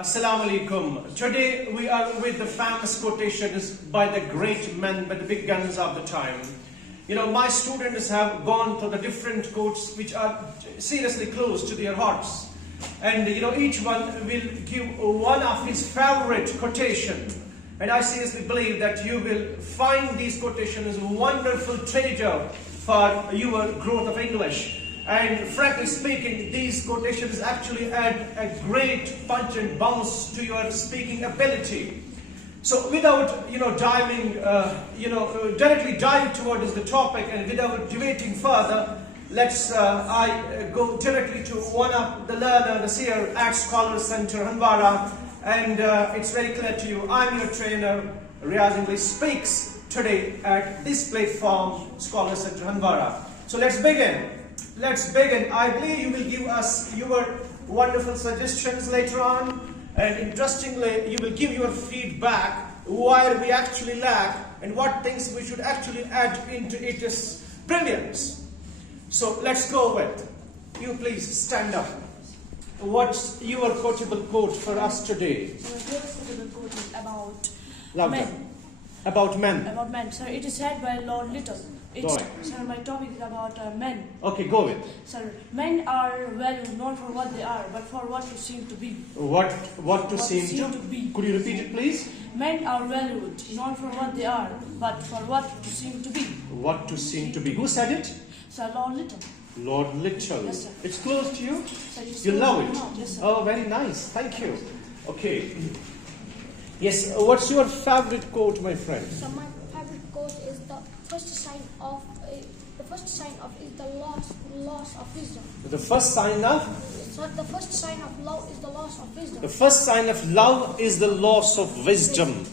Assalamu alaikum. Today we are with the famous quotations by the great men, by the big guns of the time. You know, my students have gone through the different quotes which are seriously close to their hearts. And you know, each one will give one of his favorite quotation. And I seriously believe that you will find these quotations a wonderful treasure for your growth of English. And frankly speaking, these quotations actually add a great punch and bounce to your speaking ability. So without directly dive towards the topic and without debating further, let's I go directly to one of the learners here at Scholar Center Handwara, and it's very clear to you. I'm your trainer. Riaz English speaks today at this platform, Scholar Center Handwara. So let's begin. I believe you will give us your wonderful suggestions later on, and interestingly, you will give your feedback where we actually lack and what things we should actually add into its brilliance. So let's go with. You please stand up. What's your quotable quote for us today? My quotable quote is about Louder. men. About men. About men. Sir, it is said by Lord Little. Sir, my topic is about men. Okay, go with. Sir, men are valued not for what they are, but for what to seem to be. What to seem to be. Could you repeat it, please? Men are valued not for what they are, but for what to seem to be. What to seem to be. Who said it? Sir, Lord Little. Lord Little. Yes, sir. It's close to you? Sir, You love it? Yes, sir. Oh, very nice. Thank you. Okay. Yes, what's your favorite quote, my friend? So my favorite quote is the first sign of is the loss of wisdom. The first sign of? So the first sign of love is the loss of wisdom. The first sign of love is the loss of wisdom.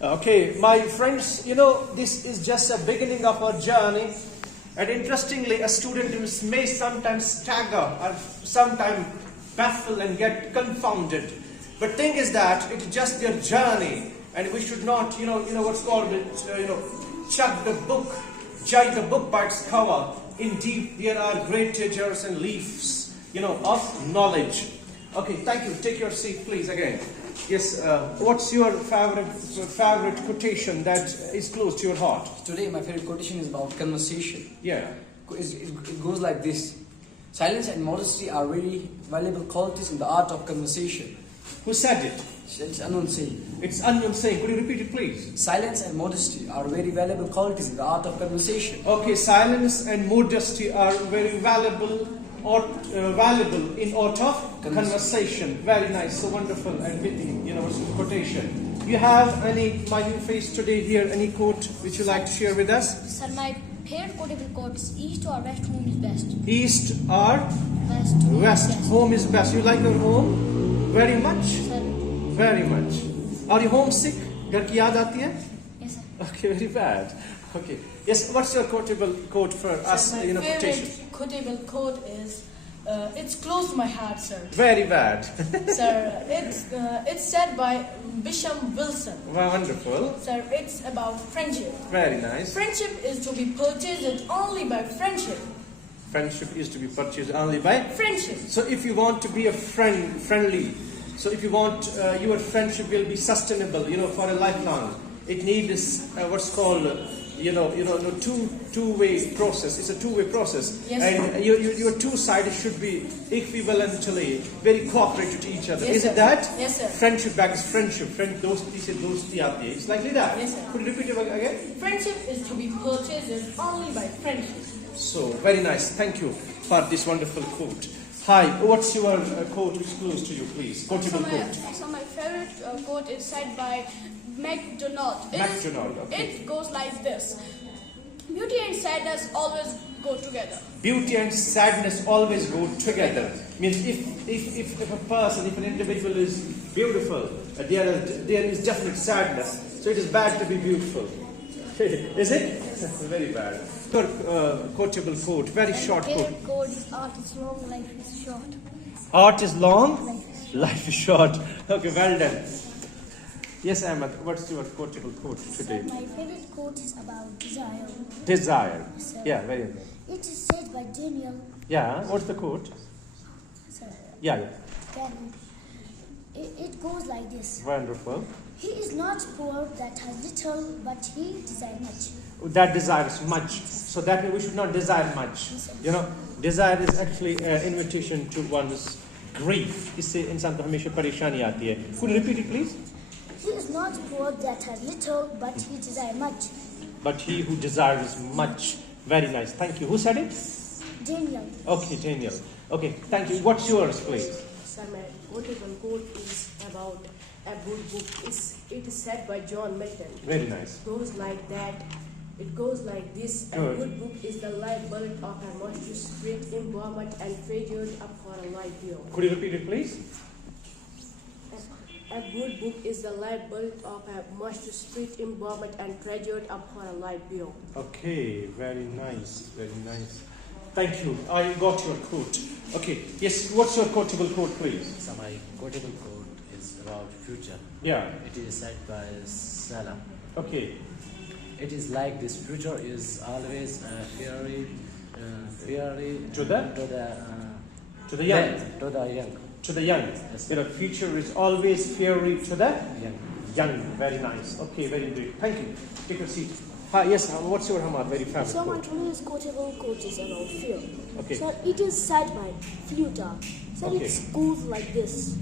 Okay, my friends, you know, this is just a beginning of our journey. And interestingly, a student may sometimes stagger or sometimes baffle and get confounded. But thing is that it's just their journey, and we should not, what's called judge the book by its cover. Indeed, there are great treasures and leaves, of knowledge. Okay, thank you. Take your seat, please. Again, yes. What's your favorite quotation that is close to your heart? Today, my favorite quotation is about conversation. Yeah. It goes like this: silence and modesty are very valuable qualities in the art of conversation. Who said it? It's unknown saying. It's unknown saying. Could you repeat it, please? Silence and modesty are very valuable qualities in the art of conversation. Okay, silence and modesty are very valuable in art of conversation. Very nice, so wonderful and witty, quotation. You have any smiling face today here? Any quote which you like to share with us? Sir, my favorite quotable quote is east or west, home is best. East or West. home is best. You like your home very much? Sir. Very much. Are you homesick? घर की याद आती है? Yes, sir. Okay, very bad. Okay. Yes, what's your quotable quote for us? My favorite quotable quote is, it's close to my heart, sir. Very bad. Sir, it's said by Bishop Wilson. Wonderful. Sir, it's about friendship. Very nice. Friendship is to be purchased only by friendship. Friendship is to be purchased only by friendship. So if you want to be a friendly, so if you want your friendship will be sustainable, for a lifelong, it needs what's called two-way process. It's a two-way process. Yes, and your two sides should be equivalently very cooperative to each other. Yes, Is it sir. that? Yes, sir. Friendship back is friendship. Dosti se dosti aati hai. It's like that. Yes, sir. Could you repeat it again? Friendship is to be purchased only by friendship. So, very nice. Thank you for this wonderful quote. Hi, what's your quote which is close to you, please? Quotable quote. So my favorite quote is said by MacDonald. Okay. It goes like this: beauty and sadness always go together. Beauty and sadness always go together. Means if a person, if an individual is beautiful, there is definite sadness. So it is bad to be beautiful. Is it? Very bad. Your quotable quote, very short quote. Favorite quote is art is long, life is short. Art is long, life is short. Okay, well done. Yes, Ahmed, what's your quotable quote today? So my favorite quote is about desire. Desire. Sir. Yeah, very good. It is said by Daniel. Yeah, what's the quote? Sir, Yeah. Daniel. It goes goes like this. Wonderful. He is not poor that has little, but he desires much. That desires much. So that means we should not desire much. You know, desire is actually an invitation to one's grief. इससे इंसान को हमेशा परेशानी आती है. Could you repeat it, please? He is not poor that has little, but he desires much. But he who desires much. Very nice. Thank you. Who said it? Daniel. Okay, Daniel. Okay, thank you. What's yours, please? Sir, my quotable quote is about a good book. It is said by John Milton. Very nice. It goes like that. It goes like this. A Good. good book is the life bullet of a monstrous spirit, embalmed and treasured up for a life beyond. Could you repeat it, please? A good book is the life bullet of a monstrous spirit, embalmed and treasured up for a life beyond. Okay, very nice, very nice. Thank you. I got your quote. Okay, yes, what's your quotable quote, please? So my quotable quote is about future. Yeah, It is said by Salah. okay. It is like this future is always fiery To the? To the young. To the young. To the young. Yes. You know, future is always fiery to the Young. young. Very nice. Okay, very good. Thank you. Take a seat. Hi, yes, what's your Hamad? Very favorite So my quote. today's quotable quote is about fear. Okay. So it is said by Plutarch. So Okay. it goes like this.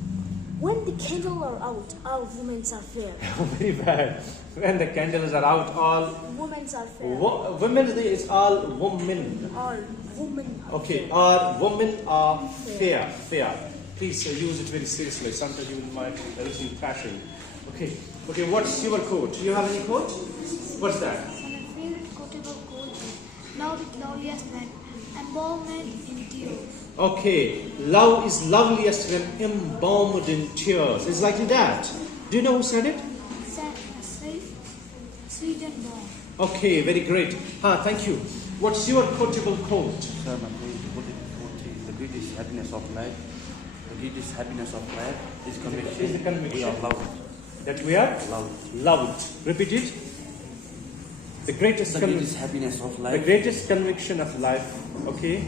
When the candles are out, all women are fair. Very bad. When the candles are out, all Women are fair. Women's Day is all women. All women are Okay, fair. our women are fair. Fair. Please use it very seriously. Sometimes you might receive fashion. Okay. Okay, what's your quote? Do you have any quote? What's that? So my favorite quotable quote is, love is loveliest when embalmed in tears. Okay, love is loveliest when embalmed in tears. It's like that. Do you know who said it? Sweden born. Okay, very great. Thank you. What's your quotable quote? Sir, my quote is the greatest happiness of life. The greatest happiness of life is conviction. Is the conviction. We are loved. That we are loved. Repeat it. The greatest, The greatest happiness of the life. greatest conviction of life. Okay.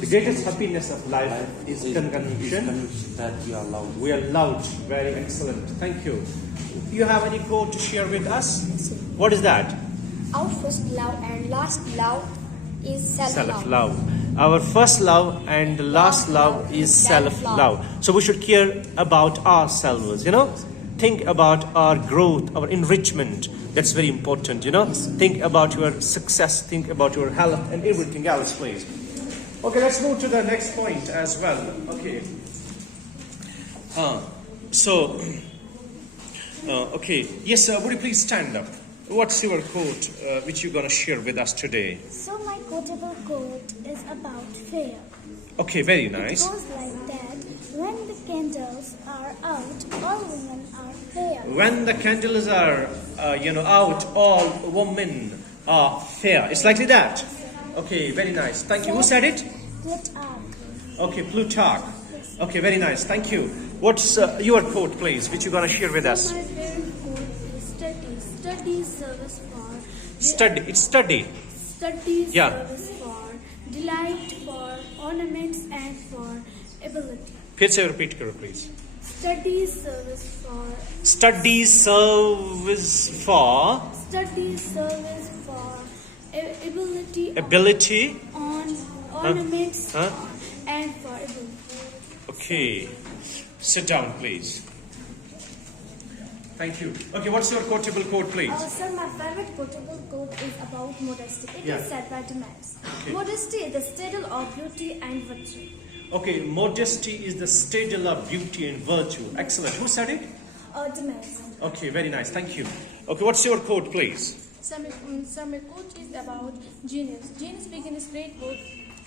The greatest happiness of life is conviction. conviction that we are loved. We are loved. Very excellent. Thank you. Do you have any quote to share with us? What is that? Our first love and last love is self-love. Self-love. Our first love and last love is self-love. So we should care about ourselves, you know. Think about our growth, our enrichment. That's very important, you know. Think about your success, think about your health and everything else, please. Okay, let's move to the next point as well. Okay. Okay. Yes, sir, would you please stand up? What's your quote which you're going to share with us today? So my quotable quote is about fear. Okay, very It nice. goes like that. When the candles are out, all women are fair. When the candles are, out, all women are fair. It's like that. Okay, very nice. Thank you. Who said it? Plutarch. Okay, Plutarch. Okay, very nice. Thank you. What's your quote, please, which you're going to share with us? My favorite quote is study. Study service for Study. It's study. study Yeah. service for delight, for ornaments, and for ability. फिर से repeat करो, please. Study service for Study service for study service for ability, ability. on ornaments, Huh? and for ability. Okay. Sit down, please. Thank you. Okay, what's your quotable quote, please? Sir, my favorite quotable quote is about modesty. It Yeah. is said by Demas. Okay. Modesty is the staple of beauty and virtue. Okay, modesty is the stable of beauty and virtue. Excellent. Who said it? Demas. Okay, very nice. Thank you. Okay, what's your quote, please? So my quote is about genius. Genius begins great work,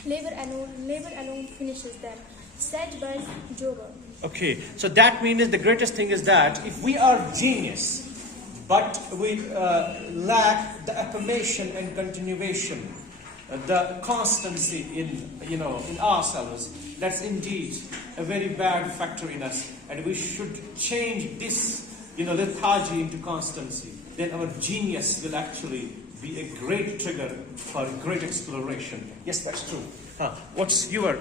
labor alone finishes them. Said by Job. Okay, so that means the greatest thing is that if we are genius, but we lack the affirmation and continuation, the constancy in ourselves, that's indeed a very bad factor in us, and we should change this lethargy into constancy. Then our genius will actually be a great trigger for great exploration. Yes, that's true. What's your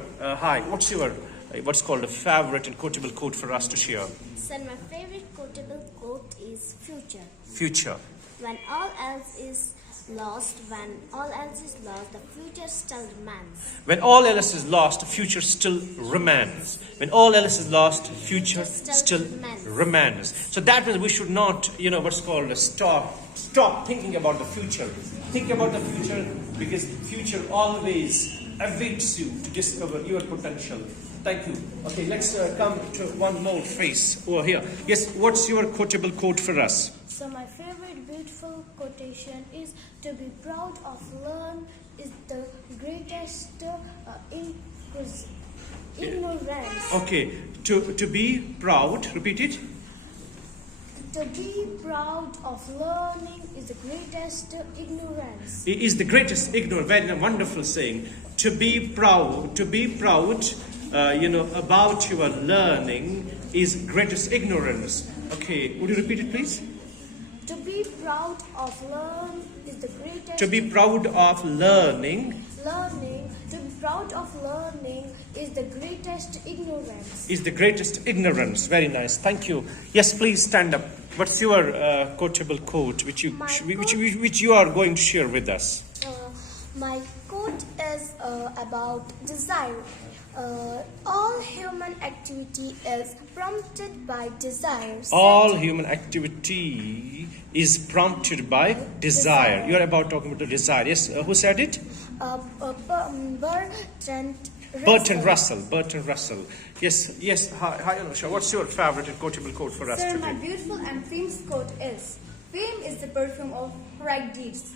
what's called a favorite and quotable quote for us to share? Sir, my favorite quotable quote is future. Future. When all else is lost, the future still remains. When all else is lost, the future still remains. When all else is lost, future still remains. So that means we should not, what's called stop thinking about the future. Think about the future, because future always awaits you to discover your potential. Thank you. Okay, let's come to one more face over here. Yes, what's your quotable quote for us? So my favorite beautiful quotation is, to be proud of learn is the greatest ignorance. Okay, to be proud, repeat it. To be proud of learning is the greatest ignorance. It is the greatest ignorance. Very wonderful saying. To be proud, about your learning is greatest ignorance. Okay, would you repeat it, please? To be proud of learn is the greatest. To be proud of learning. To be proud of learning is the greatest ignorance. Is the greatest ignorance. Very nice. Thank you. Yes, please stand up. What's your quotable quote which you are going to share with us? My quote is about desire. All human activity is prompted by desire. All human activity is prompted by desire. You are about talking about the desire. Yes, who said it? Bertrand Russell. Yes. Hi, Anusha. What's your favorite and quotable quote for us Sir, today? my beautiful and famous quote is, fame is the perfume of heroic deeds.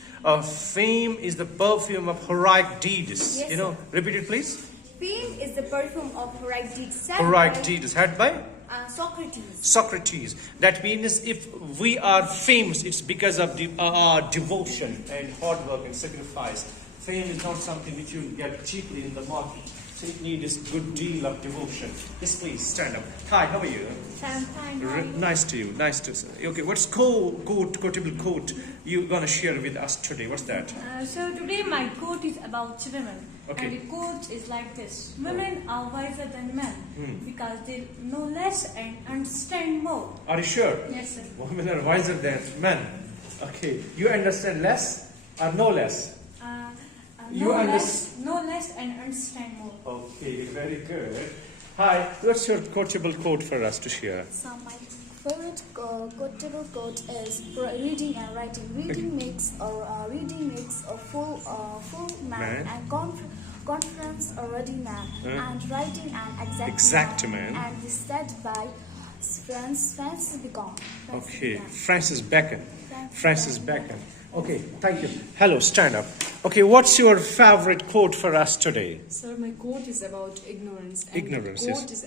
Fame is the perfume of heroic deeds. Yes, Repeat it, please. Fame is the perfume of heroic deeds. Heroic deeds. Had by? Socrates. That means if we are famous, it's because of our devotion and hard work and sacrifice. Fame is not something which you get cheaply in the market. So it needs a good deal of devotion. Yes, please stand up. Hi, how are you? I'm fine. Nice to you. Nice to see you. Okay, what's quotable quote you gonna share with us today? What's that? So today my quote is about women. Okay. And the quote is like this: women are wiser than men because they know less and understand more. Are you sure? Yes, sir. Women are wiser than men. Okay, you understand less or no less? Know less and understand more. Okay, very good. Hi, what's your quotable quote for us to share? So my favorite quotable quote is reading and writing. Reading makes a full man and conference a ready man, and writing an exact man. And is said by Francis Bacon. Okay, Francis Bacon. Okay, thank you. Hello, stand up. Okay, what's your favorite quote for us today? Sir, my quote is about ignorance. And Ignorance, the quote is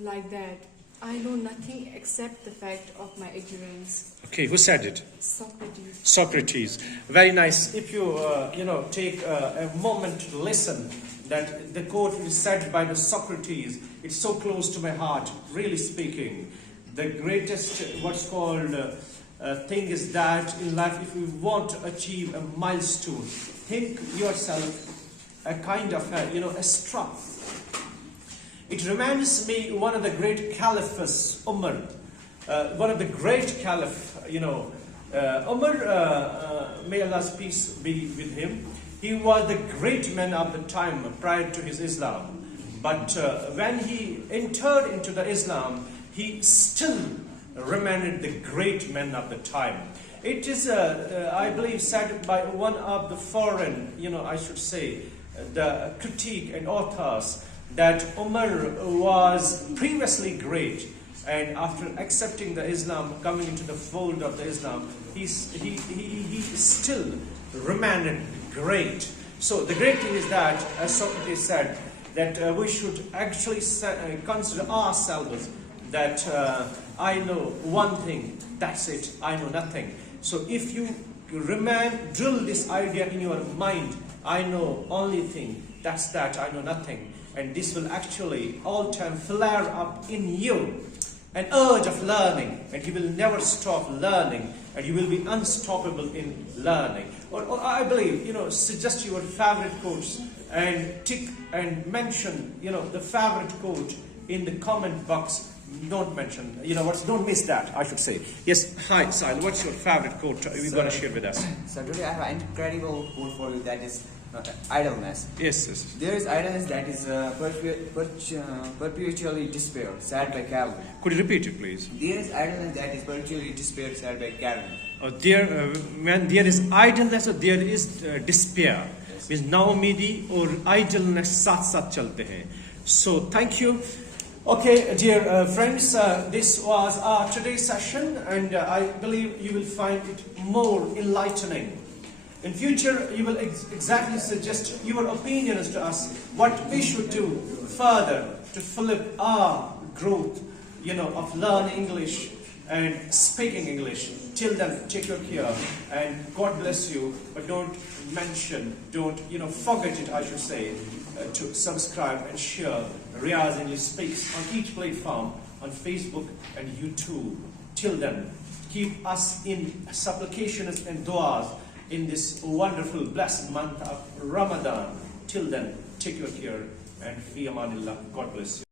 like that. I know nothing except the fact of my ignorance. Okay, who said it? Socrates. Very nice. If you, take a moment to listen, that the quote is said by the Socrates, it's so close to my heart, really speaking. The greatest, thing is that in life, if you want to achieve a milestone, think yourself a kind of, a straw. It reminds me one of the great caliphs, Umar. One of the great caliph, Umar, may Allah's peace be with him. He was the great man of the time prior to his Islam. But when he entered into the Islam, he still remained the great man of the time. It is, I believe, said by one of the foreign, the critique and authors, that Umar was previously great, and after accepting the Islam, coming into the fold of the Islam, he still remained great. So the great thing is that, as Socrates said, that we should actually consider ourselves that I know one thing, that's it, I know nothing. So if you drill this idea in your mind, I know only thing, that's that, I know nothing. And this will actually all time flare up in you. an urge of learning, and he will never stop learning, and you will be unstoppable in learning. Or I believe, suggest your favorite quotes and tick and mention, the favorite quote in the comment box. Don't mention, don't miss that, I should say. Yes, hi, Sahil, what's your favorite quote you're going to share with us? So today I have an incredible quote for you, that is idleness. Yes. There is idleness that is perpetually despair, sad by Calvin. Could you repeat it, please? There is idleness that is perpetually despair, sad by Calvin. When there is idleness or there is despair, means naumidi or idleness साथ साथ चलते हैं. So thank you. Okay, dear friends, this was our today's session, and I believe you will find it more enlightening. In future, you will exactly suggest your opinions to us, what we should do further to flip our growth, of learning English and speaking English. Till then, take your care, and God bless you. But don't forget it, I should say, to subscribe and share Riyaz English Speaks on each platform, on Facebook and YouTube. Till then, keep us in supplications and du'as in this wonderful, blessed month of Ramadan. Till then, take your care, and fi amanillah. God bless you.